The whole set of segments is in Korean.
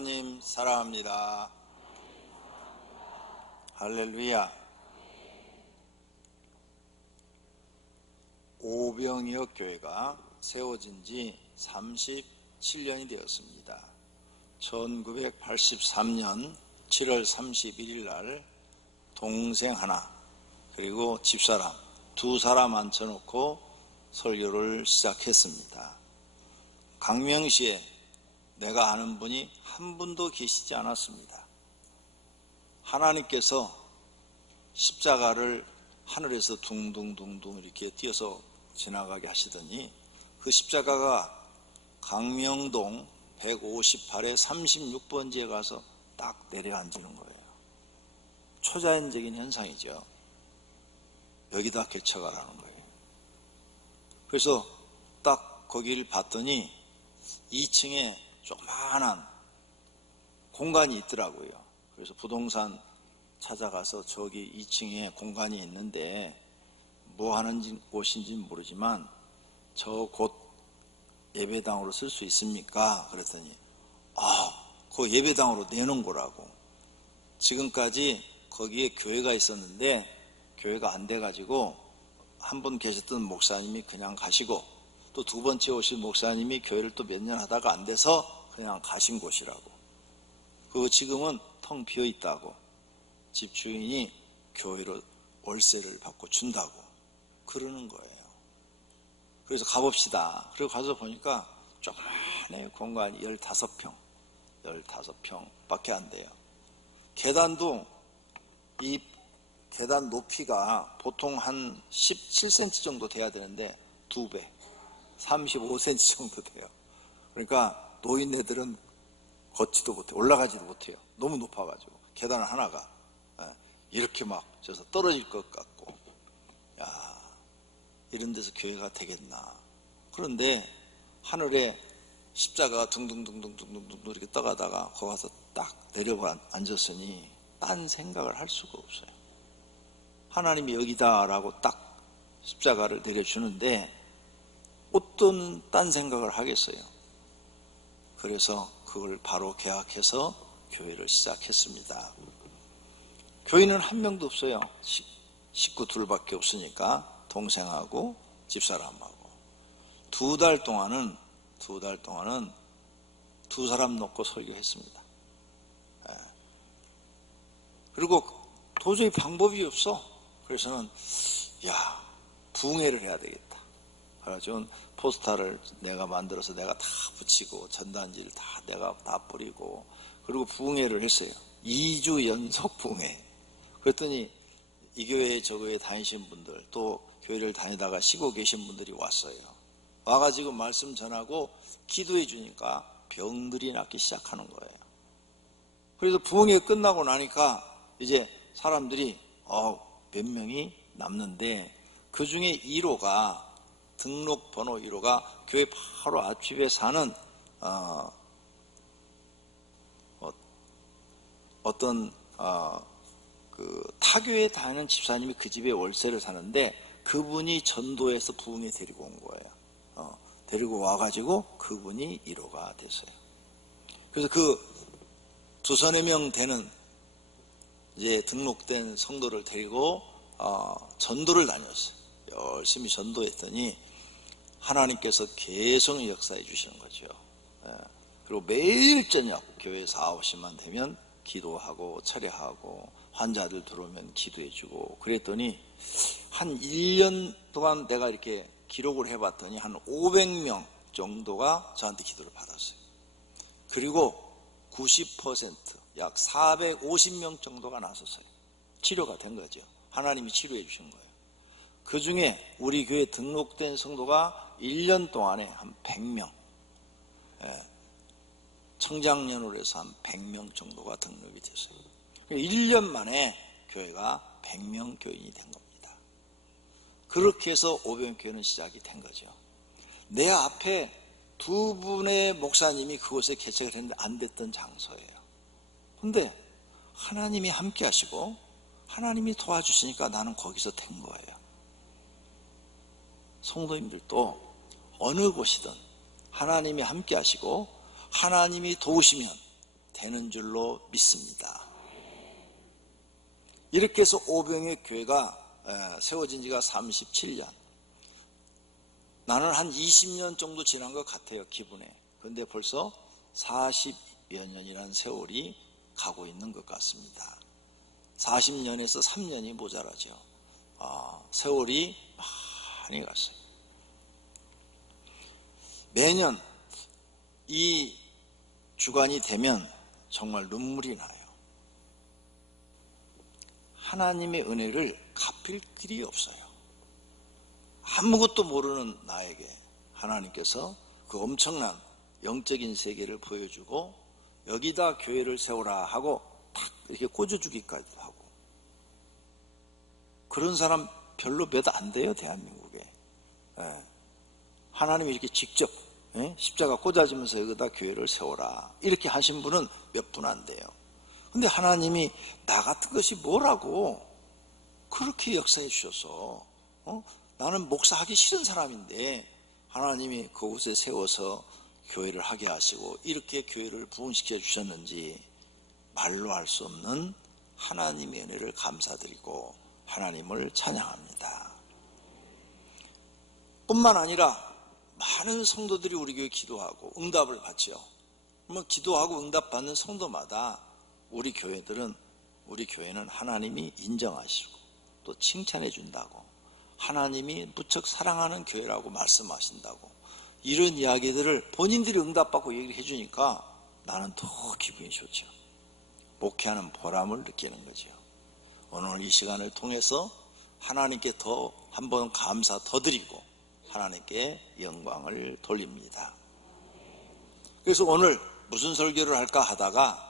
하나님 사랑합니다. 할렐루야. 오병이역 교회가 세워진 지 37년이 되었습니다. 1983년 7월 31일 날 동생 하나 그리고 집사람 두 사람 앉혀놓고 설교를 시작했습니다. 강명시에 내가 아는 분이 한 분도 계시지 않았습니다. 하나님께서 십자가를 하늘에서 둥둥둥둥 이렇게 뛰어서 지나가게 하시더니 그 십자가가 강명동 158에 36번지에 가서 딱 내려앉는 거예요. 초자연적인 현상이죠. 여기다 개척하라는 거예요. 그래서 딱 거기를 봤더니 2층에 조그마한 공간이 있더라고요. 그래서 부동산 찾아가서 저기 2층에 공간이 있는데 뭐 하는 곳인지는 모르지만 저 곳 예배당으로 쓸 수 있습니까? 그랬더니 그거 예배당으로 내놓은 거라고. 지금까지 거기에 교회가 있었는데 교회가 안 돼가지고 한 분 계셨던 목사님이 그냥 가시고 또 두 번째 오신 목사님이 교회를 또 몇 년 하다가 안 돼서 그냥 가신 곳이라고. 그거 지금은 텅 비어 있다고. 집주인이 교회로 월세를 받고 준다고 그러는 거예요. 그래서 가봅시다. 그리고 가서 보니까 조그만해. 공간이 15평밖에 안 돼요. 계단도 이 계단 높이가 보통 한 17cm 정도 돼야 되는데 2배 35cm 정도 돼요. 그러니까 노인네들은 걷지도 못해요. 올라가지도 못해요. 너무 높아가지고 계단 하나가 이렇게 막 져서 떨어질 것 같고, 야, 이런 데서 교회가 되겠나. 그런데 하늘에 십자가가 둥둥둥둥둥둥 이렇게 떠가다가 거기 가서 딱 내려가 앉았으니 딴 생각을 할 수가 없어요. 하나님이 여기다라고 딱 십자가를 내려주는데 어떤 딴 생각을 하겠어요. 그래서 그걸 바로 계약해서 교회를 시작했습니다. 교인은 한 명도 없어요. 식구 둘밖에 없으니까 동생하고 집사람하고. 두 달 동안은 두 사람 놓고 설교했습니다. 그리고 도저히 방법이 없어. 그래서는 부흥회를 해야 되겠다. 그래서 포스터를 내가 만들어서 내가 다 붙이고 전단지를 다 내가 다 뿌리고 그리고 부흥회를 했어요. 2주 연속 부흥회. 그랬더니 이 교회에 저 교회에 다니신 분들 또 교회를 다니다가 쉬고 계신 분들이 왔어요. 와가지고 말씀 전하고 기도해 주니까 병들이 낫기 시작하는 거예요. 그래서 부흥회 끝나고 나니까 이제 사람들이 몇 명이 남는데 그 중에 1호가 등록번호 1호가 교회 바로 앞집에 사는 어떤 그 타교에 다니는 집사님이 그 집에 월세를 사는데 그분이 전도해서 부흥에 데리고 온 거예요. 데리고 와가지고 그분이 1호가 됐어요. 그래서 그 2~3명 되는 이제 등록된 성도를 데리고 전도를 다녔어요. 열심히 전도했더니 하나님께서 계속 역사해 주시는 거죠. 그리고 매일 저녁 교회 4~5시만 되면 기도하고 철회하고 환자들 들어오면 기도해 주고 그랬더니 한 1년 동안 내가 이렇게 기록을 해봤더니 한 500명 정도가 저한테 기도를 받았어요. 그리고 90% 약 450명 정도가 나섰어요. 치료가 된 거죠. 하나님이 치료해 주신 거예요. 그 중에 우리 교회 등록된 성도가 1년 동안에 한 100명, 청장년으로 해서 한 100명 정도가 등록이 됐어요. 1년 만에 교회가 100명 교인이 된 겁니다. 그렇게 해서 오병교회는 시작이 된 거죠. 내 앞에 두 분의 목사님이 그곳에 개척을 했는데 안 됐던 장소예요. 근데 하나님이 함께 하시고 하나님이 도와주시니까 나는 거기서 된 거예요. 성도님들도 어느 곳이든 하나님이 함께 하시고 하나님이 도우시면 되는 줄로 믿습니다. 이렇게 해서 오병의 교회가 세워진 지가 37년. 나는 한 20년 정도 지난 것 같아요, 기분에. 그런데 벌써 40여 년이라는 세월이 가고 있는 것 같습니다. 40년에서 3년이 모자라죠. 세월이 많이 갔어요. 매년 이 주간이 되면 정말 눈물이 나요. 하나님의 은혜를 갚을 길이 없어요. 아무것도 모르는 나에게 하나님께서 그 엄청난 영적인 세계를 보여주고 여기다 교회를 세우라 하고 탁 이렇게 꽂아주기까지도 하고, 그런 사람 별로 몇 안 돼요, 대한민국에. 하나님이 이렇게 직접 십자가 꽂아주면서 여기다 교회를 세우라 이렇게 하신 분은 몇 분 안 돼요. 근데 하나님이 나 같은 것이 뭐라고 그렇게 역사해 주셔서 나는 목사하기 싫은 사람인데 하나님이 그곳에 세워서 교회를 하게 하시고 이렇게 교회를 부흥시켜 주셨는지 말로 할 수 없는 하나님의 은혜를 감사드리고 하나님을 찬양합니다. 뿐만 아니라 많은 성도들이 우리 교회 기도하고 응답을 받죠. 기도하고 응답받는 성도마다 우리 교회는 하나님이 인정하시고 또 칭찬해 준다고, 하나님이 무척 사랑하는 교회라고 말씀하신다고, 이런 이야기들을 본인들이 응답받고 얘기를 해주니까 나는 더 기분이 좋죠. 목회하는 보람을 느끼는 거죠. 오늘 이 시간을 통해서 하나님께 더 한번 감사 더 드리고 하나님께 영광을 돌립니다. 그래서 오늘 무슨 설교를 할까 하다가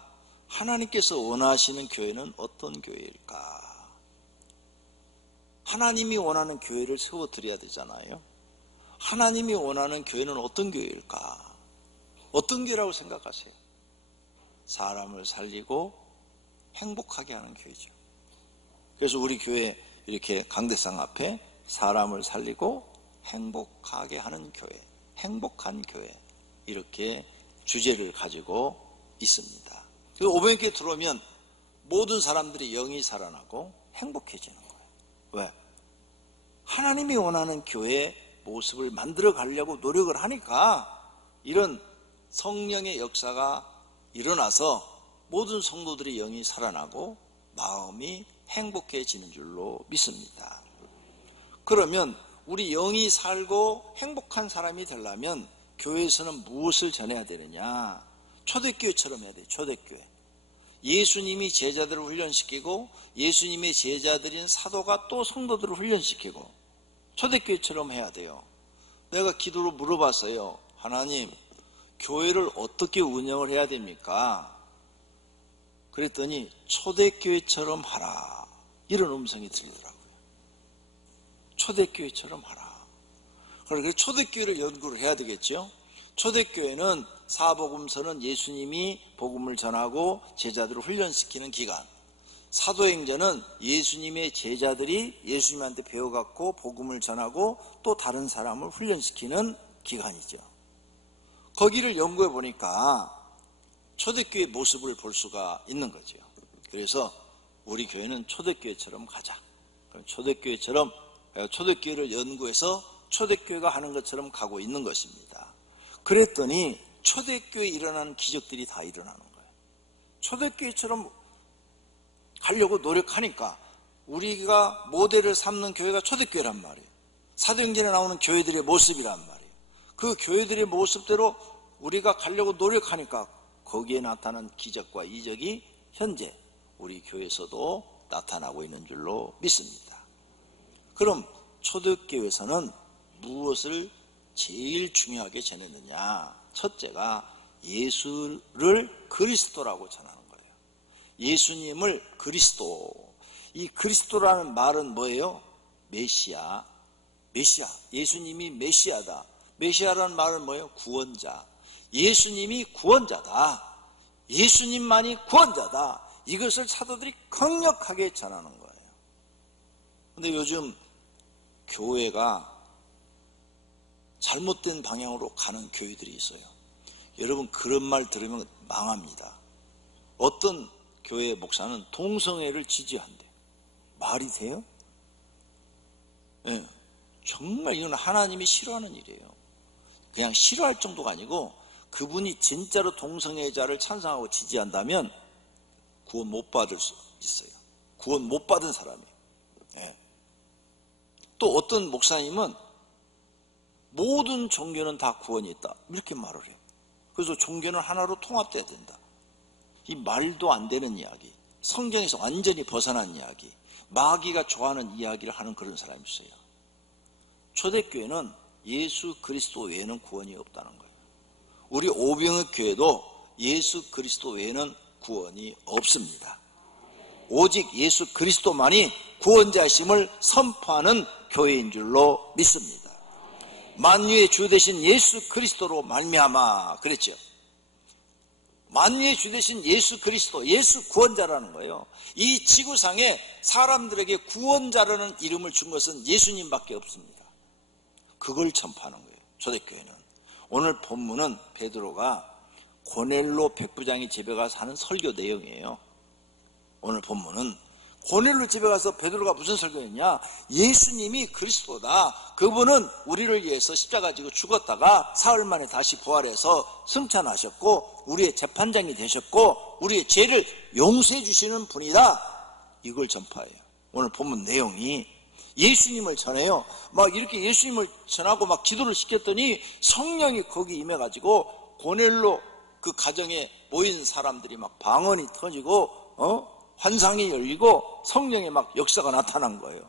하나님께서 원하시는 교회는 어떤 교회일까? 하나님이 원하는 교회를 세워드려야 되잖아요. 하나님이 원하는 교회는 어떤 교회일까? 어떤 교회라고 생각하세요? 사람을 살리고 행복하게 하는 교회죠. 그래서 우리 교회 이렇게 강대상 앞에 사람을 살리고 행복하게 하는 교회, 행복한 교회, 이렇게 주제를 가지고 있습니다. 그래서 오병이교회 들어오면 모든 사람들이 영이 살아나고 행복해지는 거예요. 왜? 하나님이 원하는 교회의 모습을 만들어 가려고 노력을 하니까 이런 성령의 역사가 일어나서 모든 성도들의 영이 살아나고 마음이 행복해지는 줄로 믿습니다. 그러면 우리 영이 살고 행복한 사람이 되려면 교회에서는 무엇을 전해야 되느냐? 초대교회처럼 해야 돼요. 초대교회. 예수님이 제자들을 훈련시키고 예수님의 제자들인 사도가 또 성도들을 훈련시키고 초대교회처럼 해야 돼요. 내가 기도로 물어봤어요. 하나님, 교회를 어떻게 운영을 해야 됩니까? 그랬더니 초대교회처럼 하라, 이런 음성이 들리더라고요. 초대교회처럼 하라. 그러니까 초대교회를 연구를 해야 되겠죠. 초대교회는 사복음서는 예수님이 복음을 전하고 제자들을 훈련시키는 기간, 사도행전은 예수님의 제자들이 예수님한테 배워갖고 복음을 전하고 또 다른 사람을 훈련시키는 기간이죠. 거기를 연구해 보니까 초대교회 모습을 볼 수가 있는 거죠. 그래서 우리 교회는 초대교회처럼 가자. 초대교회처럼, 초대교회를 연구해서 초대교회가 하는 것처럼 가고 있는 것입니다. 그랬더니 초대교회에 일어나는 기적들이 다 일어나는 거예요. 초대교회처럼 가려고 노력하니까 우리가 모델을 삼는 교회가 초대교회란 말이에요. 사도행전에 나오는 교회들의 모습이란 말이에요. 그 교회들의 모습대로 우리가 가려고 노력하니까 거기에 나타난 기적과 이적이 현재 우리 교회에서도 나타나고 있는 줄로 믿습니다. 그럼 초대교회에서는 무엇을 제일 중요하게 전했느냐? 첫째가 예수를 그리스도라고 전하는 거예요. 예수님을 그리스도. 이 그리스도라는 말은 뭐예요? 메시아. 예수님이 메시아다. 메시아라는 말은 뭐예요? 구원자. 예수님이 구원자다. 예수님만이 구원자다. 이것을 사도들이 강력하게 전하는 거예요. 그런데 요즘 교회가 잘못된 방향으로 가는 교회들이 있어요. 여러분, 그런 말 들으면 망합니다. 어떤 교회 목사는 동성애를 지지한대. 말이 돼요? 예, 정말 이건 하나님이 싫어하는 일이에요. 그냥 싫어할 정도가 아니고 그분이 진짜로 동성애자를 찬성하고 지지한다면 구원 못 받을 수 있어요. 구원 못 받은 사람이에요. 예. 또 어떤 목사님은 모든 종교는 다 구원이 있다 이렇게 말을 해요. 그래서 종교는 하나로 통합돼야 된다. 이 말도 안 되는 이야기, 성경에서 완전히 벗어난 이야기, 마귀가 좋아하는 이야기를 하는 그런 사람이 있어요. 초대교회는 예수 그리스도 외에는 구원이 없다는 거예요. 우리 오병의 교회도 예수 그리스도 외에는 구원이 없습니다. 오직 예수 그리스도만이 구원자심을 선포하는 교회인 줄로 믿습니다. 만유의 주 되신 예수 그리스도로 말미암아 그랬죠. 만유의 주 되신 예수 그리스도, 예수 구원자라는 거예요. 이 지구상에 사람들에게 구원자라는 이름을 준 것은 예수님밖에 없습니다. 그걸 전파하는 거예요. 초대교회는. 오늘 본문은 베드로가 고넬로 백부장의 집에 가서 하는 설교 내용이에요. 오늘 본문은 고넬로 집에 가서 베드로가 무슨 설교했냐? 예수님이 그리스도다. 그분은 우리를 위해서 십자가 지고 죽었다가 사흘 만에 다시 부활해서 승천하셨고 우리의 재판장이 되셨고 우리의 죄를 용서해 주시는 분이다. 이걸 전파해요. 오늘 본문 내용이 예수님을 전해요. 막 이렇게 예수님을 전하고 막 기도를 시켰더니 성령이 거기 임해가지고 고넬로 그 가정에 모인 사람들이 막 방언이 터지고 환상이 열리고 성령의 막 역사가 나타난 거예요.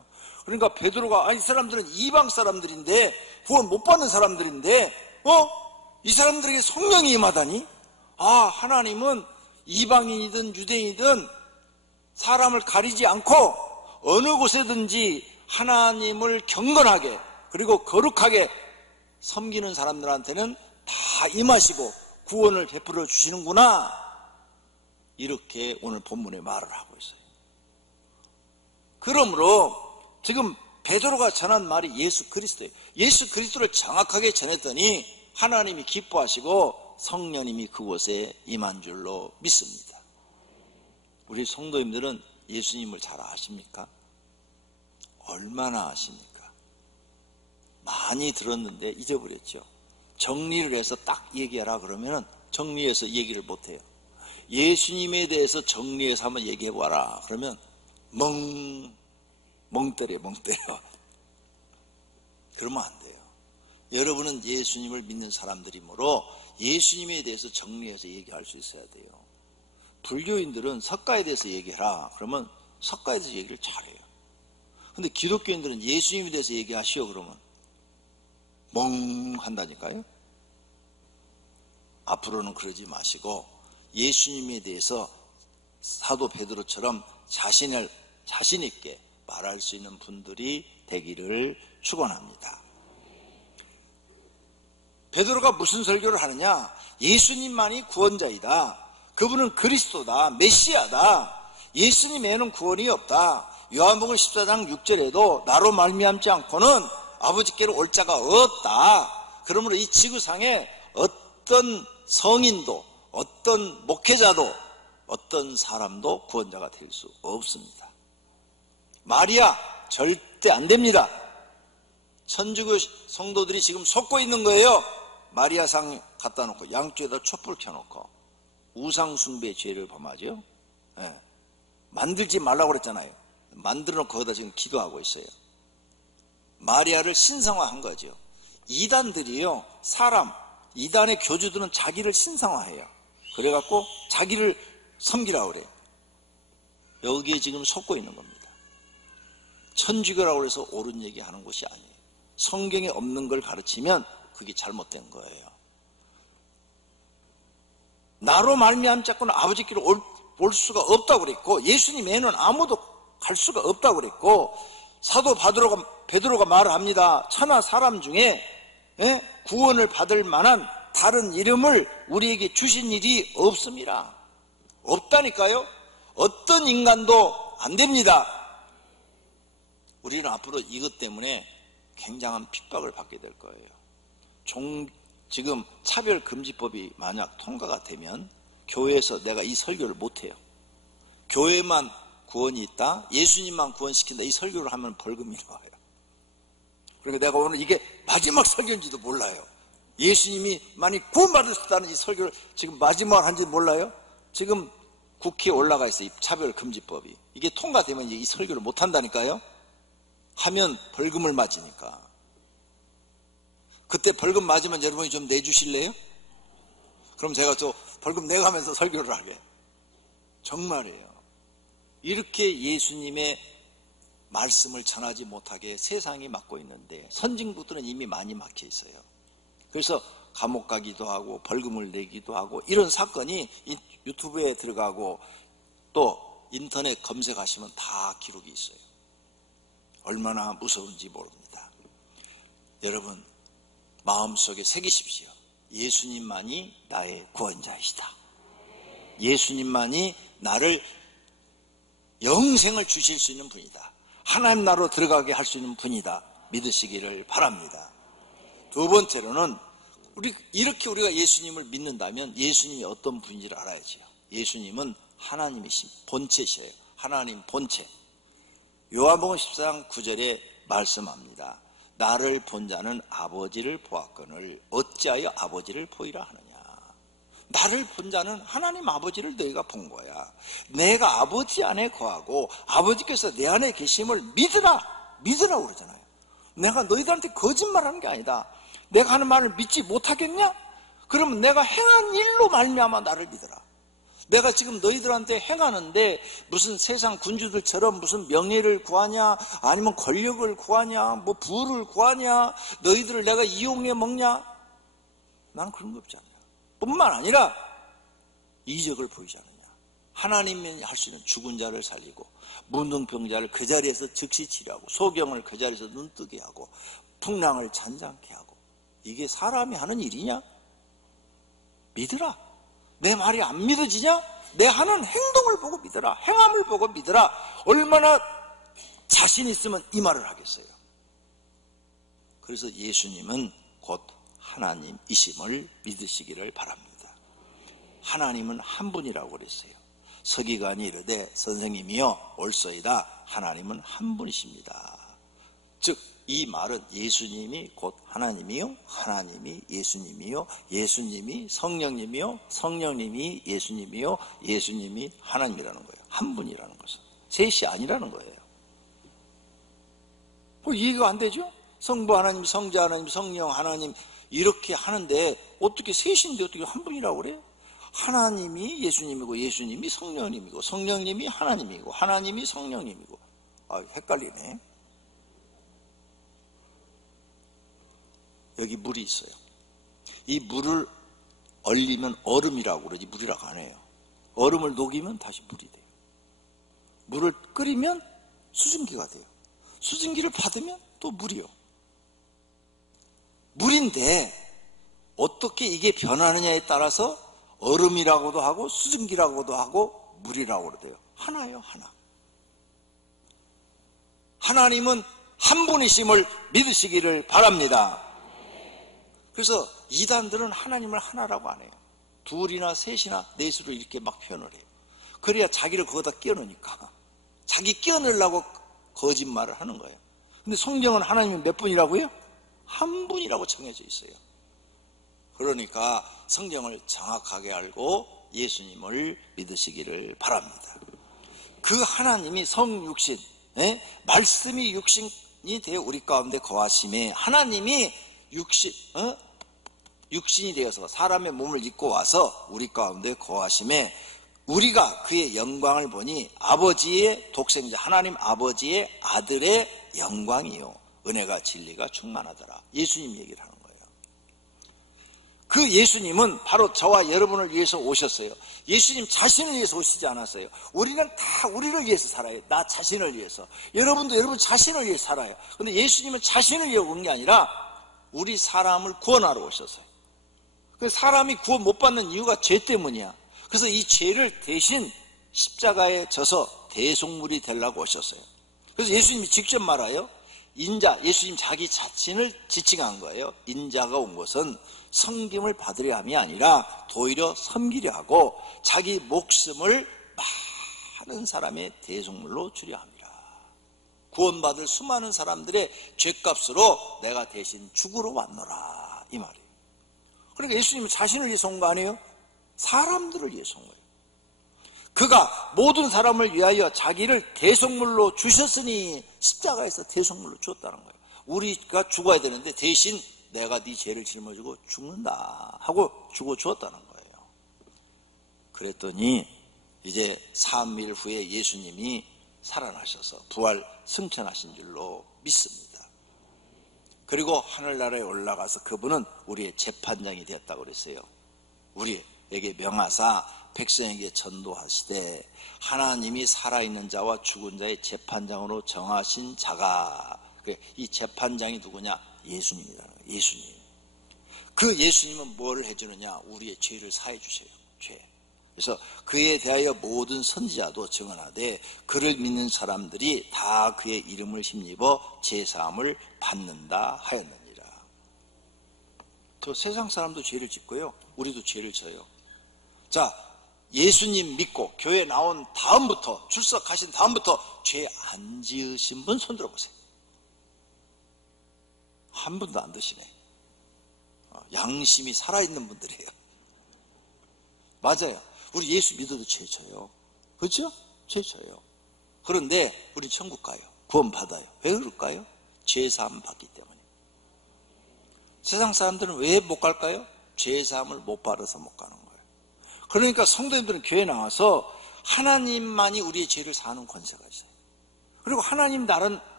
그러니까 베드로가 아니 이 사람들은 이방 사람들인데 구원 못 받는 사람들인데 이 사람들에게 성령이 임하다니? 아, 하나님은 이방인이든 유대인이든 사람을 가리지 않고 어느 곳에든지 하나님을 경건하게 그리고 거룩하게 섬기는 사람들한테는 다 임하시고 구원을 베풀어 주시는구나. 이렇게 오늘 본문에 말을 하고 있어요. 그러므로 지금 베드로가 전한 말이 예수 그리스도예요. 예수 그리스도를 정확하게 전했더니 하나님이 기뻐하시고 성령님이 그곳에 임한 줄로 믿습니다. 우리 성도님들은 예수님을 잘 아십니까? 얼마나 아십니까? 많이 들었는데 잊어버렸죠. 정리를 해서 딱 얘기하라 그러면 정리해서 얘기를 못해요. 예수님에 대해서 정리해서 한번 얘기해봐라 그러면 멍 때려. 그러면 안 돼요. 여러분은 예수님을 믿는 사람들이므로 예수님에 대해서 정리해서 얘기할 수 있어야 돼요. 불교인들은 석가에 대해서 얘기해라 그러면 석가에 대해서 얘기를 잘해요. 근데 기독교인들은 예수님에 대해서 얘기하시오 그러면 멍 한다니까요. 앞으로는 그러지 마시고 예수님에 대해서 사도 베드로처럼 자신 있게 말할 수 있는 분들이 되기를 축원합니다. 베드로가 무슨 설교를 하느냐? 예수님만이 구원자이다. 그분은 그리스도다. 메시아다. 예수님 외에는 구원이 없다. 요한복음 14장 6절에도 나로 말미암지 않고는 아버지께로 올 자가 없다. 그러므로 이 지구상에 어떤 성인도 어떤 목회자도 어떤 사람도 구원자가 될 수 없습니다. 마리아 절대 안 됩니다. 천주교 성도들이 지금 속고 있는 거예요. 마리아상 갖다 놓고 양쪽에다 촛불 켜놓고 우상 숭배 죄를 범하죠. 네. 만들지 말라고 그랬잖아요. 만들어 놓고 거기다 지금 기도하고 있어요. 마리아를 신성화한 거죠. 이단들이요, 이단의 교주들은 자기를 신성화해요. 그래갖고 자기를 섬기라고 그래요. 여기에 지금 속고 있는 겁니다. 천주교라고 해서 옳은 얘기하는 것이 아니에요. 성경에 없는 걸 가르치면 그게 잘못된 거예요. 나로 말미암지 않고는 아버지께로 올 수가 없다고 그랬고 예수님 외에는 아무도 갈 수가 없다고 그랬고 사도 베드로가 말을 합니다. 천하 사람 중에 구원을 받을 만한 다른 이름을 우리에게 주신 일이 없습니다. 없다니까요. 어떤 인간도 안 됩니다. 우리는 앞으로 이것 때문에 굉장한 핍박을 받게 될 거예요. 지금 차별금지법이 만약 통과가 되면 교회에서 내가 이 설교를 못해요. 교회만 구원이 있다, 예수님만 구원시킨다, 이 설교를 하면 벌금이 나와요. 그러니까 내가 오늘 이게 마지막 설교인지도 몰라요. 예수님이 많이 구원받을 수 있다는 이 설교를 지금 마지막으로 한지 몰라요? 지금 국회에 올라가 있어요. 이 차별금지법이. 이게 통과되면 이제 이 설교를 못한다니까요. 하면 벌금을 맞으니까. 그때 벌금 맞으면 여러분이 좀 내주실래요? 그럼 제가 또 벌금 내가면서 설교를 하게. 정말이에요. 이렇게 예수님의 말씀을 전하지 못하게 세상이 막고 있는데 선진국들은 이미 많이 막혀 있어요. 그래서 감옥 가기도 하고 벌금을 내기도 하고 이런 사건이 유튜브에 들어가고 또 인터넷 검색하시면 다 기록이 있어요. 얼마나 무서운지 모릅니다. 여러분 마음속에 새기십시오. 예수님만이 나의 구원자이시다. 예수님만이 나를 영생을 주실 수 있는 분이다. 하나님 나라로 들어가게 할 수 있는 분이다. 믿으시기를 바랍니다. 두 번째로는 이렇게 우리가 예수님을 믿는다면 예수님이 어떤 분인지를 알아야죠. 예수님은 하나님이신 본체시에요. 하나님 본체. 요한복음 14장 9절에 말씀합니다. 나를 본 자는 아버지를 보았거늘 어찌하여 아버지를 보이라 하느냐. 나를 본 자는 하나님 아버지를 너희가 본 거야. 내가 아버지 안에 거하고 아버지께서 내 안에 계심을 믿으라 그러잖아요. 내가 너희들한테 거짓말하는 게 아니다. 내가 하는 말을 믿지 못하겠냐? 그러면 내가 행한 일로 말미암아 나를 믿어라. 내가 지금 너희들한테 행하는데 무슨 세상 군주들처럼 무슨 명예를 구하냐, 아니면 권력을 구하냐, 뭐 부를 구하냐, 너희들을 내가 이용해 먹냐? 나는 그런 거 없지 않냐. 뿐만 아니라 이적을 보이지 않느냐. 하나님이 할 수 있는 죽은 자를 살리고 문둥병자를 그 자리에서 즉시 치료하고 소경을 그 자리에서 눈뜨게 하고 풍랑을 잔잔케 하고, 이게 사람이 하는 일이냐? 믿으라. 내 말이 안 믿어지냐? 내 하는 행동을 보고 믿어라. 행함을 보고 믿어라. 얼마나 자신 있으면 이 말을 하겠어요. 그래서 예수님은 곧 하나님이심을 믿으시기를 바랍니다. 하나님은 한 분이라고 그랬어요. 서기관이 이르되 선생님이여 옳소이다. 하나님은 한 분이십니다. 즉 이 말은 예수님이 곧 하나님이요, 하나님이 예수님이요, 예수님이 성령님이요, 성령님이 예수님이요, 예수님이 하나님이라는 거예요. 한 분이라는 것은 셋이 아니라는 거예요. 이해가 안 되죠? 성부 하나님, 성자 하나님, 성령 하나님 이렇게 하는데 어떻게 셋인데 어떻게 한 분이라고 그래요? 하나님이 예수님이고 예수님이 성령님이고 성령님이 하나님이고 하나님이 성령님이고. 헷갈리네. 여기 물이 있어요. 이 물을 얼리면 얼음이라고 그러지 물이라고 안 해요. 얼음을 녹이면 다시 물이 돼요. 물을 끓이면 수증기가 돼요. 수증기를 받으면 또 물이요. 물인데 어떻게 이게 변하느냐에 따라서 얼음이라고도 하고 수증기라고도 하고 물이라고 그러대요. 하나예요, 하나. 하나님은 한 분이심을 믿으시기를 바랍니다. 그래서 이단들은 하나님을 하나라고 안 해요. 둘이나 셋이나 넷으로 이렇게 막 표현을 해요. 그래야 자기를 거기다 끼워넣으니까. 자기 끼워넣으려고 거짓말을 하는 거예요. 근데 성경은 하나님이 몇 분이라고요? 한 분이라고 정해져 있어요. 그러니까 성경을 정확하게 알고 예수님을 믿으시기를 바랍니다. 그 하나님이 성육신, 말씀이 육신이 되어 우리 가운데 거하심에 하나님이 육신이 되어서 사람의 몸을 입고 와서 우리 가운데 거하심에 우리가 그의 영광을 보니 아버지의 독생자 하나님 아버지의 아들의 영광이요 은혜가 진리가 충만하더라. 예수님 얘기를 하는 거예요. 그 예수님은 바로 저와 여러분을 위해서 오셨어요. 예수님 자신을 위해서 오시지 않았어요. 우리는 다 우리를 위해서 살아요. 나 자신을 위해서. 여러분도 여러분 자신을 위해서 살아요. 근데 예수님은 자신을 위해 온 게 아니라 우리 사람을 구원하러 오셨어요. 그 사람이 구원 못 받는 이유가 죄 때문이야. 그래서 이 죄를 대신 십자가에 져서 대속물이 되려고 오셨어요. 그래서 예수님이 직접 말해요. 예수님 자기 자신을 지칭한 거예요. 인자가 온 것은 섬김을 받으려 함이 아니라 도리어 섬기려 하고 자기 목숨을 많은 사람의 대속물로 주려 함이라. 구원받을 수많은 사람들의 죄값으로 내가 대신 죽으러 왔노라, 이 말이에요. 그러니까 예수님은 자신을 위해서 온 거 아니에요? 사람들을 위해서 온 거예요. 그가 모든 사람을 위하여 자기를 대속물로 주셨으니, 십자가에서 대속물로 주었다는 거예요. 우리가 죽어야 되는데 대신 내가 네 죄를 짊어지고 죽는다 하고 죽어 주었다는 거예요. 그랬더니 이제 3일 후에 예수님이 살아나셔서 부활 승천하신 줄로 믿습니다. 그리고 하늘나라에 올라가서 그분은 우리의 재판장이 되었다고 그랬어요. 우리에게 명하사 백성에게 전도하시되 하나님이 살아있는 자와 죽은 자의 재판장으로 정하신 자가, 이 재판장이 누구냐? 예수님이라는 거예요. 예수님. 그 예수님은 뭐를 해주느냐? 우리의 죄를 사해 주세요. 죄. 그래서 그에 대하여 모든 선지자도 증언하되 그를 믿는 사람들이 다 그의 이름을 힘입어 제사함을 받는다 하였느니라. 그 세상 사람도 죄를 짓고요, 우리도 죄를 져요. 자, 예수님 믿고 교회 나온 다음부터, 출석하신 다음부터 죄 안 지으신 분 손 들어보세요. 한 분도 안 드시네. 양심이 살아있는 분들이에요. 맞아요. 우리 예수 믿어도 죄 져요. 그렇죠? 죄 져요. 그런데 우리 천국 가요. 구원 받아요. 왜 그럴까요? 죄 사함 받기 때문에. 세상 사람들은 왜 못 갈까요? 죄 사함을 못 받아서 못 가는 거예요. 그러니까 성도님들은 교회 나와서 하나님만이 우리의 죄를 사하는 권세가 있어요. 그리고 하나님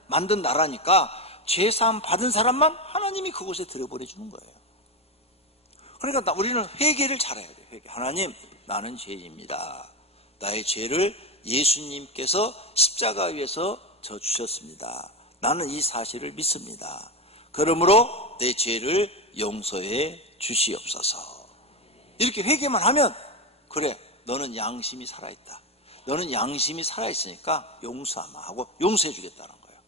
만든 나라니까 죄 사함 받은 사람만 하나님이 그곳에 들여보내 주는 거예요. 그러니까 우리는 회개를 잘해야 돼요. 회개. 하나님, 나는 죄인입니다. 나의 죄를 예수님께서 십자가 위에서 져주셨습니다. 나는 이 사실을 믿습니다. 그러므로 내 죄를 용서해 주시옵소서. 이렇게 회개만 하면, 그래, 너는 양심이 살아있다. 너는 양심이 살아있으니까 용서하마 하고 용서해 주겠다는 거예요.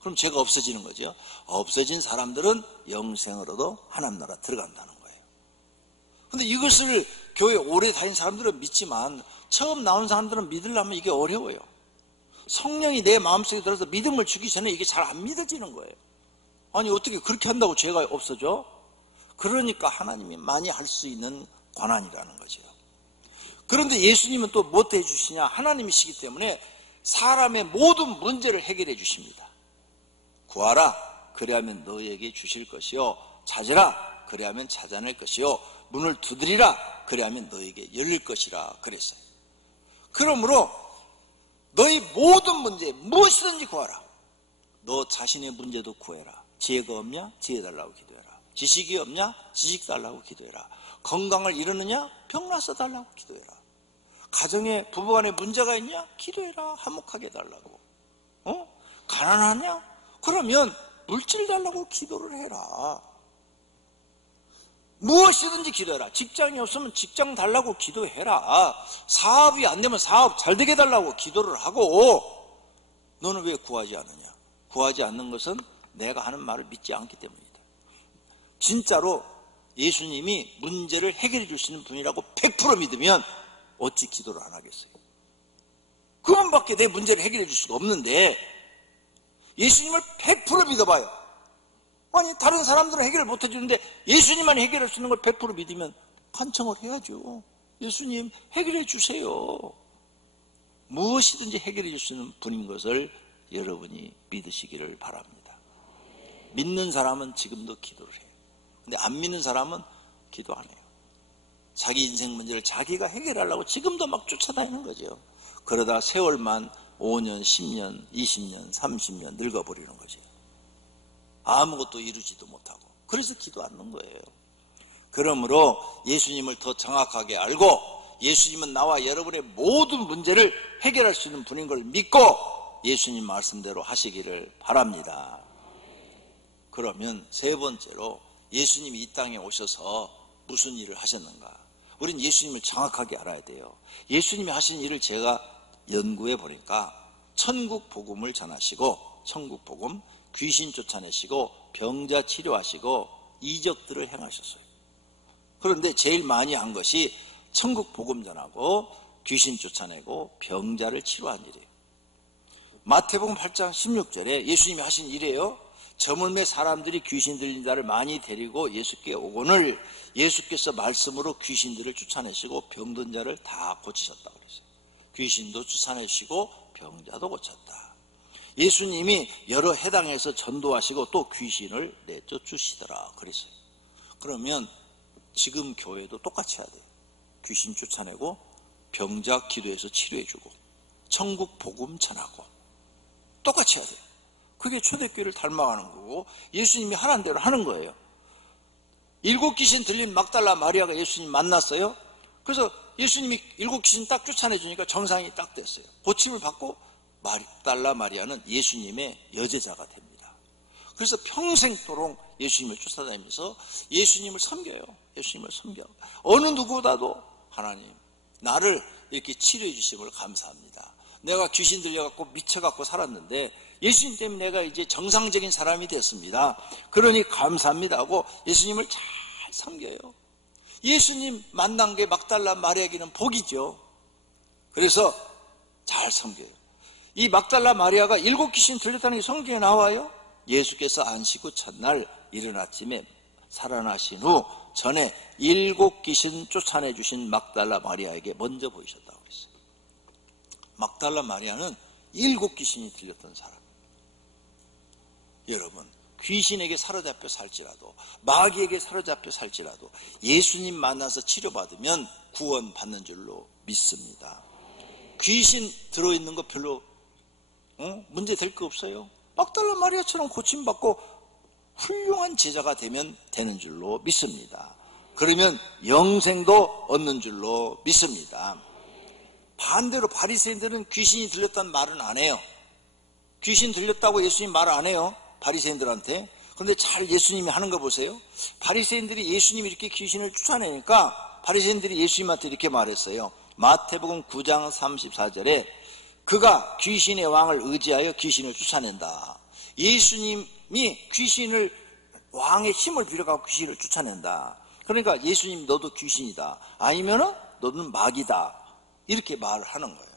그럼 죄가 없어지는 거죠. 없어진 사람들은 영생으로도 하나님 나라 들어간다는 거예요. 근데 이것을 교회 오래 다닌 사람들은 믿지만 처음 나온 사람들은 믿으려면 이게 어려워요. 성령이 내 마음속에 들어서 믿음을 주기 전에 이게 잘 안 믿어지는 거예요. 아니, 어떻게 그렇게 한다고 죄가 없어져? 그러니까 하나님이 많이 할 수 있는 권한이라는 거죠. 그런데 예수님은 또 뭐 해주시냐? 하나님이시기 때문에 사람의 모든 문제를 해결해 주십니다. 구하라, 그리하면 너에게 주실 것이요. 찾으라, 그리하면 찾아낼 것이요. 문을 두드리라, 그리하면 너에게 열릴 것이라 그랬어요. 그러므로 너희 모든 문제 무엇이든지 구하라. 너 자신의 문제도 구해라. 지혜가 없냐? 지혜 달라고 기도해라. 지식이 없냐? 지식 달라고 기도해라. 건강을 잃었느냐? 병 나서 달라고 기도해라. 가정에 부부간에 문제가 있냐? 기도해라. 화목하게 달라고. 가난하냐? 그러면 물질 달라고 기도를 해라. 무엇이든지 기도해라. 직장이 없으면 직장 달라고 기도해라. 사업이 안 되면 사업 잘 되게 달라고 기도를 하고. 너는 왜 구하지 않느냐? 구하지 않는 것은 내가 하는 말을 믿지 않기 때문이다. 진짜로 예수님이 문제를 해결해 주시는 분이라고 100% 믿으면 어찌 기도를 안 하겠어요? 그분밖에 내 문제를 해결해 줄 수가 없는데 예수님을 100% 믿어봐요. 아니, 다른 사람들은 해결을 못 해주는데 예수님만 해결할 수 있는 걸 100% 믿으면 간청을 해야죠. 예수님 해결해 주세요. 무엇이든지 해결해 줄 수 있는 분인 것을 여러분이 믿으시기를 바랍니다. 믿는 사람은 지금도 기도를 해요. 근데 안 믿는 사람은 기도 안 해요. 자기 인생 문제를 자기가 해결하려고 지금도 막 쫓아다니는 거죠. 그러다 세월만 5년, 10년, 20년, 30년 늙어버리는 거죠. 아무것도 이루지도 못하고. 그래서 기도 안 하는 거예요. 그러므로 예수님을 더 정확하게 알고 예수님은 나와 여러분의 모든 문제를 해결할 수 있는 분인 걸 믿고 예수님 말씀대로 하시기를 바랍니다. 그러면 세 번째로 예수님이 이 땅에 오셔서 무슨 일을 하셨는가? 우린 예수님을 정확하게 알아야 돼요. 예수님이 하신 일을 제가 연구해 보니까 천국 복음을 전하시고, 천국 복음, 귀신 쫓아내시고 병자 치료하시고 이적들을 행하셨어요. 그런데 제일 많이 한 것이 천국 복음 전하고 귀신 쫓아내고 병자를 치료한 일이에요. 마태복음 8장 16절에 예수님이 하신 일이에요. 저물매 사람들이 귀신 들린 자를 많이 데리고 예수께 오거늘 예수께서 말씀으로 귀신들을 쫓아내시고 병든 자를 다 고치셨다고 그랬어요. 귀신도 쫓아내시고 병자도 고쳤다. 예수님이 여러 해당에서 전도하시고 또 귀신을 내쫓으시더라 그랬어요. 그러면 지금 교회도 똑같이 해야 돼요. 귀신 쫓아내고 병자 기도해서 치료해주고 천국 복음 전하고 똑같이 해야 돼요. 그게 초대교회를 닮아가는 거고 예수님이 하라는 대로 하는 거예요. 7 귀신 들린 막달라 마리아가 예수님 만났어요. 그래서 예수님이 7 귀신 딱 쫓아내주니까 정상이 딱 됐어요. 고침을 받고 막달라 마리아는 예수님의 여제자가 됩니다. 그래서 평생토록 예수님을 쫓아다니면서 예수님을 섬겨요. 예수님을 섬겨. 어느 누구보다도 하나님 나를 이렇게 치료해 주심을 감사합니다. 내가 귀신 들려갖고 미쳐갖고 살았는데 예수님 때문에 내가 이제 정상적인 사람이 됐습니다. 그러니 감사합니다 하고 예수님을 잘 섬겨요. 예수님 만난 게 막달라 마리아에게는 복이죠. 그래서 잘 섬겨요. 이 막달라 마리아가 7 귀신 들렸다는 게 성경에 나와요. 예수께서 안식 후 첫날 이른 아침에 살아나신 후 전에 7 귀신 쫓아내 주신 막달라 마리아에게 먼저 보이셨다고 그랬어요. 막달라 마리아는 7 귀신이 들렸던 사람. 여러분, 귀신에게 사로잡혀 살지라도 마귀에게 사로잡혀 살지라도 예수님 만나서 치료받으면 구원받는 줄로 믿습니다. 귀신 들어있는 거 별로 문제 될 거 없어요. 막달라 마리아처럼 고침받고 훌륭한 제자가 되면 되는 줄로 믿습니다. 그러면 영생도 얻는 줄로 믿습니다. 반대로 바리새인들은 귀신이 들렸다는 말은 안 해요. 귀신 들렸다고 예수님 말 안 해요. 바리새인들한테. 그런데 잘 예수님이 하는 거 보세요. 바리새인들이 예수님이 이렇게 귀신을 쫓아내니까 바리새인들이 예수님한테 이렇게 말했어요. 마태복음 9장 34절에 그가 귀신의 왕을 의지하여 귀신을 쫓아낸다. 예수님이 귀신을 왕의 힘을 빌어가지고 귀신을 쫓아낸다. 그러니까 예수님 너도 귀신이다. 아니면은 너는 마귀다. 이렇게 말을 하는 거예요.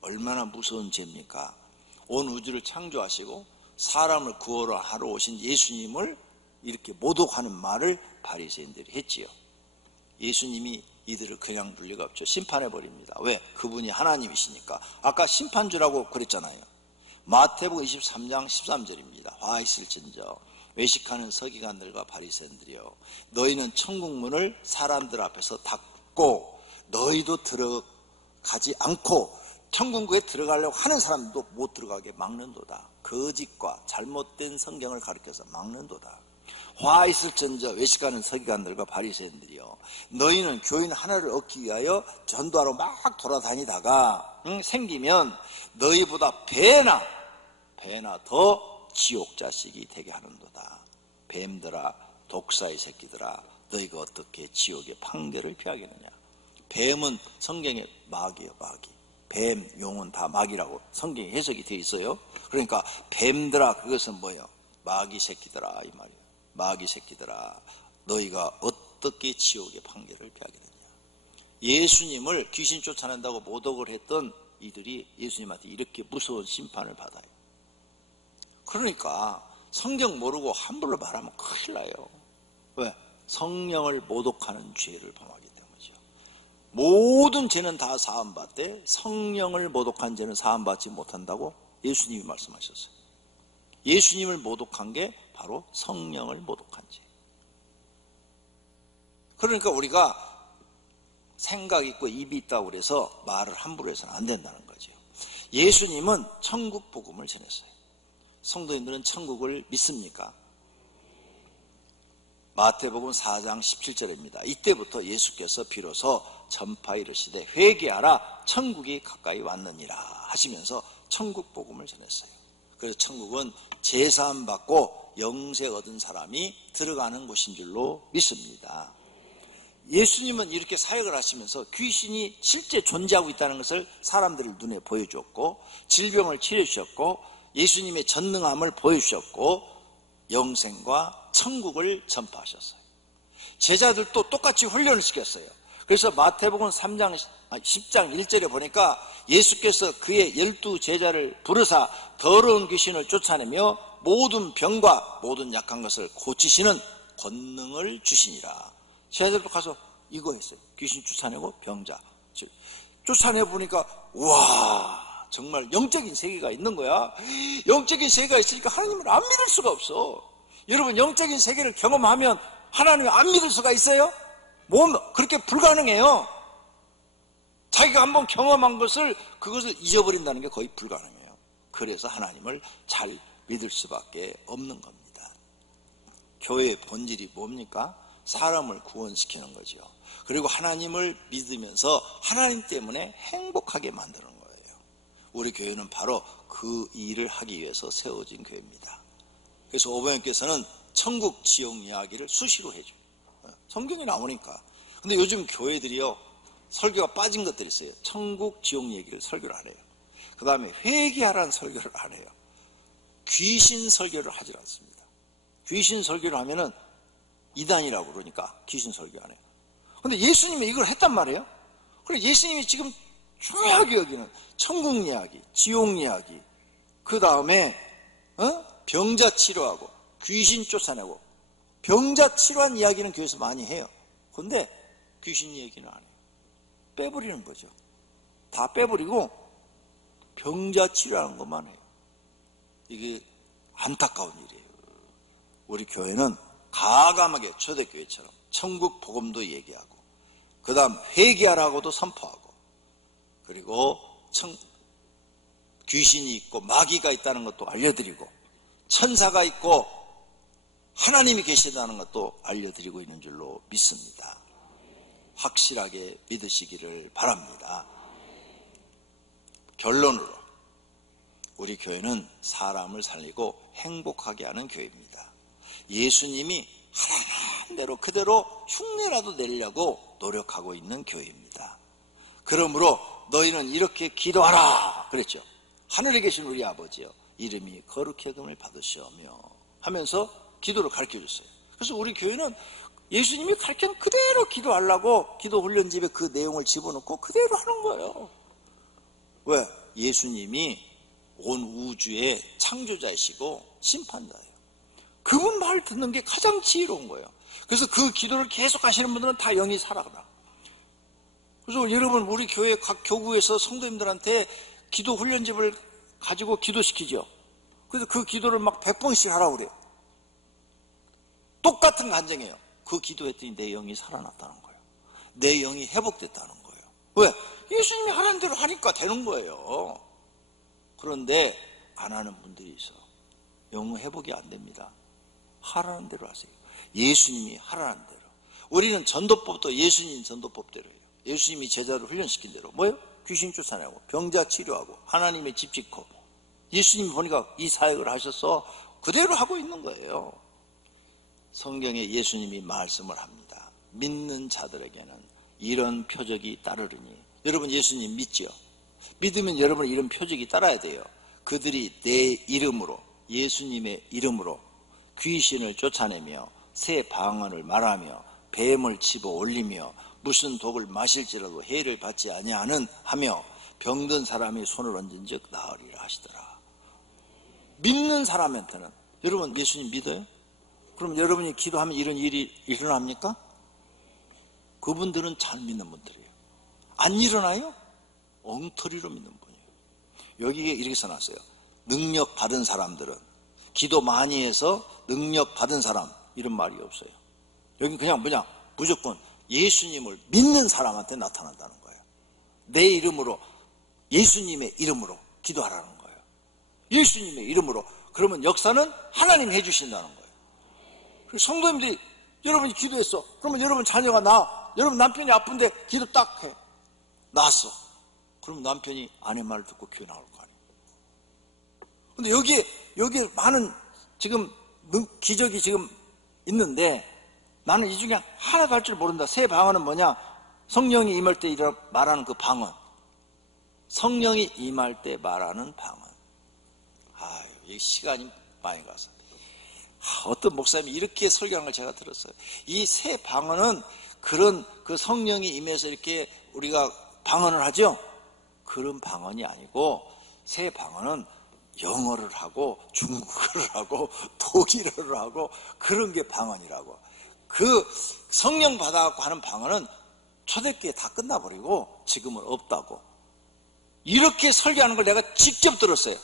얼마나 무서운 죄입니까? 온 우주를 창조하시고 사람을 구원하러 하러 오신 예수님을 이렇게 모독하는 말을 바리새인들이 했지요. 예수님이 이들을 그냥 둘 리가 없죠. 심판해버립니다. 왜? 그분이 하나님이시니까. 아까 심판주라고 그랬잖아요. 마태복음 23장 13절입니다. 화 있을진저 외식하는 서기관들과 바리새인들이여 너희는 천국문을 사람들 앞에서 닫고 너희도 들어가지 않고 천국에 들어가려고 하는 사람도 못 들어가게 막는도다. 거짓과 잘못된 성경을 가르쳐서 막는도다. 화 있을전저 외식하는 서기관들과 바리새인들이여 너희는 교인 하나를 얻기 위하여 전도하러 막 돌아다니다가 생기면 너희보다 배나 더 지옥 자식이 되게 하는도다. 뱀들아 독사의 새끼들아 너희가 어떻게 지옥의 판결을 피하겠느냐. 뱀은 성경에 마귀예요. 마귀. 뱀, 용은 다 마귀라고 성경에 해석이 되어 있어요. 그러니까 뱀들아 그것은 뭐예요? 마귀 새끼들아 이 말이에요. 마귀 새끼들아 너희가 어떻게 지옥의 판결을 피하겠느냐. 예수님을 귀신 쫓아낸다고 모독을 했던 이들이 예수님한테 이렇게 무서운 심판을 받아요. 그러니까 성경 모르고 함부로 말하면 큰일 나요. 왜? 성령을 모독하는 죄를 범하기 때문이죠. 모든 죄는 다 사함받되 성령을 모독한 죄는 사함받지 못한다고 예수님이 말씀하셨어요. 예수님을 모독한 게 바로 성령을 모독한 죄. 그러니까 우리가 생각 있고 입이 있다고 그래서 말을 함부로 해서는 안 된다는 거죠. 예수님은 천국 복음을 전했어요. 성도님들은 천국을 믿습니까? 마태복음 4장 17절입니다. 이때부터 예수께서 비로소 전파 이르시되 회개하라 천국이 가까이 왔느니라 하시면서 천국 복음을 전했어요. 그래서 천국은 제사함 받고 영생 얻은 사람이 들어가는 곳인 줄로 믿습니다. 예수님은 이렇게 사역을 하시면서 귀신이 실제 존재하고 있다는 것을 사람들 눈에 보여줬고 질병을 치료해 주셨고 예수님의 전능함을 보여주셨고 영생과 천국을 전파하셨어요. 제자들도 똑같이 훈련을 시켰어요. 그래서 마태복음 10장 1절에 보니까 예수께서 그의 12제자를 부르사 더러운 귀신을 쫓아내며 모든 병과 모든 약한 것을 고치시는 권능을 주시니라. 제자들도 가서 이거 했어요. 귀신 쫓아내고 병자 쫓아내보니까 와, 정말 영적인 세계가 있는 거야. 영적인 세계가 있으니까 하나님을 안 믿을 수가 없어. 여러분, 영적인 세계를 경험하면 하나님을 안 믿을 수가 있어요? 그렇게 불가능해요. 자기가 한번 경험한 그것을 잊어버린다는 게 거의 불가능해요. 그래서 하나님을 잘 믿을 수밖에 없는 겁니다. 교회의 본질이 뭡니까? 사람을 구원시키는 거죠. 그리고 하나님을 믿으면서 하나님 때문에 행복하게 만드는 거예요. 우리 교회는 바로 그 일을 하기 위해서 세워진 교회입니다. 그래서 오병이께서는 천국 지옥 이야기를 수시로 해줘요. 성경이 나오니까. 근데 요즘 교회들이요, 설교가 빠진 것들이 있어요. 천국 지옥 얘기를 설교를 안 해요. 그 다음에 회개하라는 설교를 안 해요. 귀신 설교를 하질 않습니다. 귀신 설교를 하면은 이단이라고 그러니까 귀신 설교 안 해요. 근데 예수님이 이걸 했단 말이에요. 그래서 예수님이 지금 중요하게 여기는 천국 이야기, 지옥 이야기, 그 다음에 병자 치료하고 귀신 쫓아내고, 병자 치료한 이야기는 교회에서 많이 해요. 그런데 귀신 얘기는 안 해요. 빼버리는 거죠. 다 빼버리고 병자 치료하는 것만 해요. 이게 안타까운 일이에요. 우리 교회는 가감하게 초대교회처럼 천국 복음도 얘기하고, 그 다음 회개하라고도 선포하고, 그리고 귀신이 있고 마귀가 있다는 것도 알려드리고, 천사가 있고 하나님이 계시다는 것도 알려드리고 있는 줄로 믿습니다. 확실하게 믿으시기를 바랍니다. 결론으로 우리 교회는 사람을 살리고 행복하게 하는 교회입니다. 예수님이 하라는 대로 그대로 흉내라도 내려고 노력하고 있는 교회입니다. 그러므로 너희는 이렇게 기도하라 그랬죠. 하늘에 계신 우리 아버지여, 이름이 거룩히 여김을 받으시오며 하면서 기도를 가르쳐줬어요. 그래서 우리 교회는 예수님이 가르친 그대로 기도하려고 기도 훈련집에 그 내용을 집어넣고 그대로 하는 거예요. 왜? 예수님이 온 우주의 창조자이시고 심판자예요. 그분 말 듣는 게 가장 지혜로운 거예요. 그래서 그 기도를 계속 하시는 분들은 다 영이 살아나. 그래서 여러분, 우리 교회 각 교구에서 성도님들한테 기도 훈련집을 가지고 기도시키죠. 그래서 그 기도를 막 100번씩 하라고 그래요. 똑같은 간증이에요. 그 기도했더니 내 영이 살아났다는 거예요. 내 영이 회복됐다는 거예요. 왜? 예수님이 하라는 대로 하니까 되는 거예요. 그런데 안 하는 분들이 있어. 영 회복이 안 됩니다. 하라는 대로 하세요. 예수님이 하라는 대로. 우리는 전도법도 예수님 전도법대로 해요. 예수님이 제자를 훈련시킨 대로. 뭐예요? 귀신 쫓아내고 병자 치료하고 하나님의 집 짓고. 예수님이 보니까 이 사역을 하셔서 그대로 하고 있는 거예요. 성경에 예수님이 말씀을 합니다. 믿는 자들에게는 이런 표적이 따르리니. 여러분, 예수님 믿죠? 믿으면 여러분 이런 표적이 따라야 돼요. 그들이 내 이름으로, 예수님의 이름으로 귀신을 쫓아내며 새 방언을 말하며 뱀을 집어 올리며 무슨 독을 마실지라도 해를 받지 아니하는 하며 병든 사람이 손을 얹은 즉 나으리라 하시더라. 믿는 사람한테는. 여러분, 예수님 믿어요? 그럼 여러분이 기도하면 이런 일이 일어납니까? 그분들은 잘 믿는 분들이에요. 안 일어나요? 엉터리로 믿는 분이에요. 여기에 이렇게 써놨어요. 능력 받은 사람들은, 기도 많이 해서 능력 받은 사람, 이런 말이 없어요. 여기 그냥 무조건 예수님을 믿는 사람한테 나타난다는 거예요. 내 이름으로, 예수님의 이름으로 기도하라는 거예요. 예수님의 이름으로. 그러면 역사는 하나님 해주신다는 거예요. 성도님들이, 여러분이 기도했어. 그러면 여러분 자녀가 여러분 남편이 아픈데 기도 딱 해. 나았어. 그러면 남편이 아내 말을 듣고 교회 나올 거 아니에요. 근데 여기에 많은 지금 기적이 지금 있는데 나는 이 중에 하나도 할 줄 모른다. 새 방언은 뭐냐? 성령이 임할 때 말하는 그 방언. 성령이 임할 때 말하는 방언. 이 시간이 많이 가서. 어떤 목사님이 이렇게 설교하는 걸 제가 들었어요. 이 새 방언은 그런 그 성령이 임해서 이렇게 우리가 방언을 하죠? 그런 방언이 아니고, 새 방언은 영어를 하고 중국어를 하고 독일어를 하고 그런 게 방언이라고. 그 성령 받아갖고 하는 방언은 초대교회 다 끝나버리고 지금은 없다고. 이렇게 설교하는 걸 내가 직접 들었어요.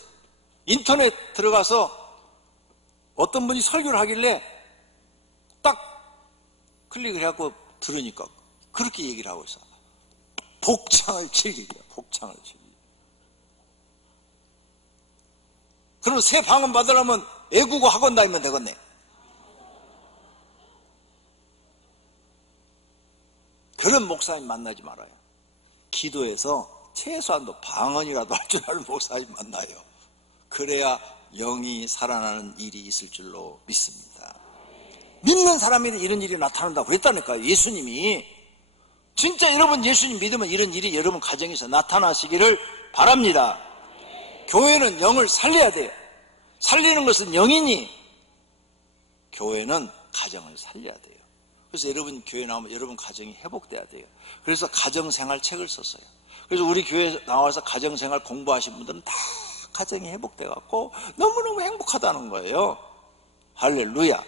인터넷 들어가서 어떤 분이 설교를 하길래 딱 클릭을 해갖고 들으니까 그렇게 얘기를 하고 있어. 복창을 즐기게, 복창을 즐기게. 그럼 새 방언 받으려면 애국어 학원 다니면 되겠네. 그런 목사님 만나지 말아요. 기도해서 최소한도 방언이라도 할 줄 아는 목사님 만나요. 그래야 영이 살아나는 일이 있을 줄로 믿습니다. 믿는 사람에는 이런 일이 나타난다고 그랬다니까요. 예수님이. 진짜 여러분 예수님 믿으면 이런 일이 여러분 가정에서 나타나시기를 바랍니다. 교회는 영을 살려야 돼요. 살리는 것은 영이니 교회는 가정을 살려야 돼요. 그래서 여러분 교회 나오면 여러분 가정이 회복돼야 돼요. 그래서 가정생활 책을 썼어요. 그래서 우리 교회 나와서 가정생활 공부하신 분들은 다 가정이 회복돼갖고 너무너무 행복하다는 거예요. 할렐루야.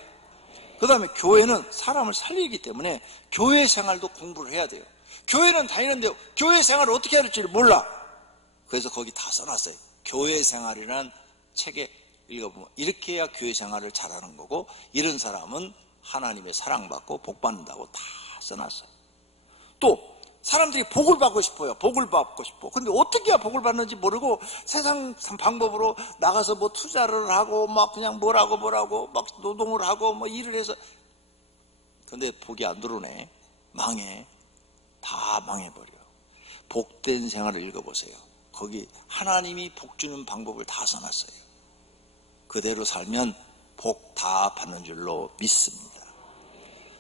그 다음에 교회는 사람을 살리기 때문에 교회 생활도 공부를 해야 돼요. 교회는 다니는데 교회 생활을 어떻게 해야 할지를 몰라. 그래서 거기 다 써놨어요. 교회 생활이라는 책에 읽어보면 이렇게 해야 교회 생활을 잘하는 거고, 이런 사람은 하나님의 사랑받고 복받는다고 다 써놨어요. 또 사람들이 복을 받고 싶어요. 복을 받고 싶어. 근데 어떻게 해야 복을 받는지 모르고 세상 방법으로 나가서 뭐 투자를 하고 막 그냥 뭐라고 막 노동을 하고 뭐 일을 해서, 근데 복이 안 들어오네. 망해. 다 망해버려. 복된 생활을 읽어보세요. 거기 하나님이 복 주는 방법을 다 써놨어요. 그대로 살면 복 다 받는 줄로 믿습니다.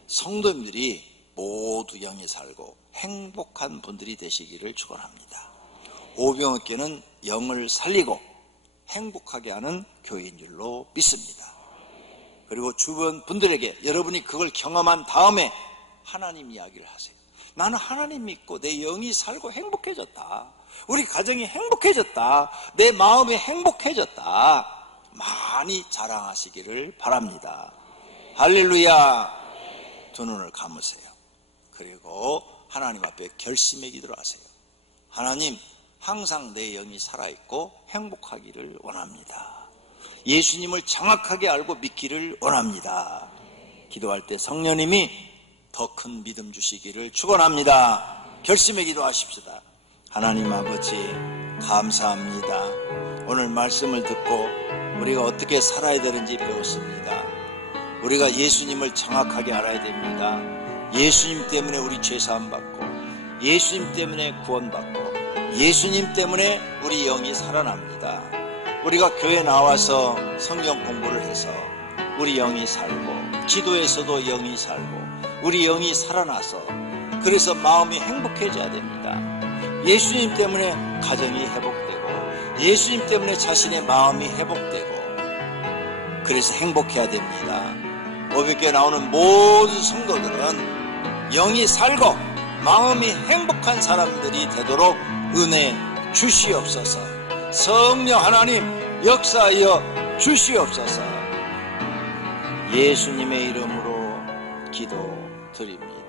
성도님들이 모두 영이 살고 행복한 분들이 되시기를 축원합니다. 오병학교는 영을 살리고 행복하게 하는 교회인 줄로 믿습니다. 그리고 주변 분들에게 여러분이 그걸 경험한 다음에 하나님 이야기를 하세요. 나는 하나님 믿고 내 영이 살고 행복해졌다. 우리 가정이 행복해졌다. 내 마음이 행복해졌다. 많이 자랑하시기를 바랍니다. 할렐루야. 두 눈을 감으세요. 그리고 하나님 앞에 결심의 기도를 하세요. 하나님, 항상 내 영이 살아있고 행복하기를 원합니다. 예수님을 정확하게 알고 믿기를 원합니다. 기도할 때 성령님이 더 큰 믿음 주시기를 축원합니다. 결심의 기도하십시다. 하나님 아버지, 감사합니다. 오늘 말씀을 듣고 우리가 어떻게 살아야 되는지 배웠습니다. 우리가 예수님을 정확하게 알아야 됩니다. 예수님 때문에 우리 죄사함 받고, 예수님 때문에 구원받고, 예수님 때문에 우리 영이 살아납니다. 우리가 교회 나와서 성경 공부를 해서 우리 영이 살고, 기도에서도 영이 살고, 우리 영이 살아나서 그래서 마음이 행복해져야 됩니다. 예수님 때문에 가정이 회복되고, 예수님 때문에 자신의 마음이 회복되고, 그래서 행복해야 됩니다. 오병교회 나오는 모든 성도들은 영이 살고 마음이 행복한 사람들이 되도록 은혜 주시옵소서. 성령 하나님 역사하여 주시옵소서. 예수님의 이름으로 기도드립니다.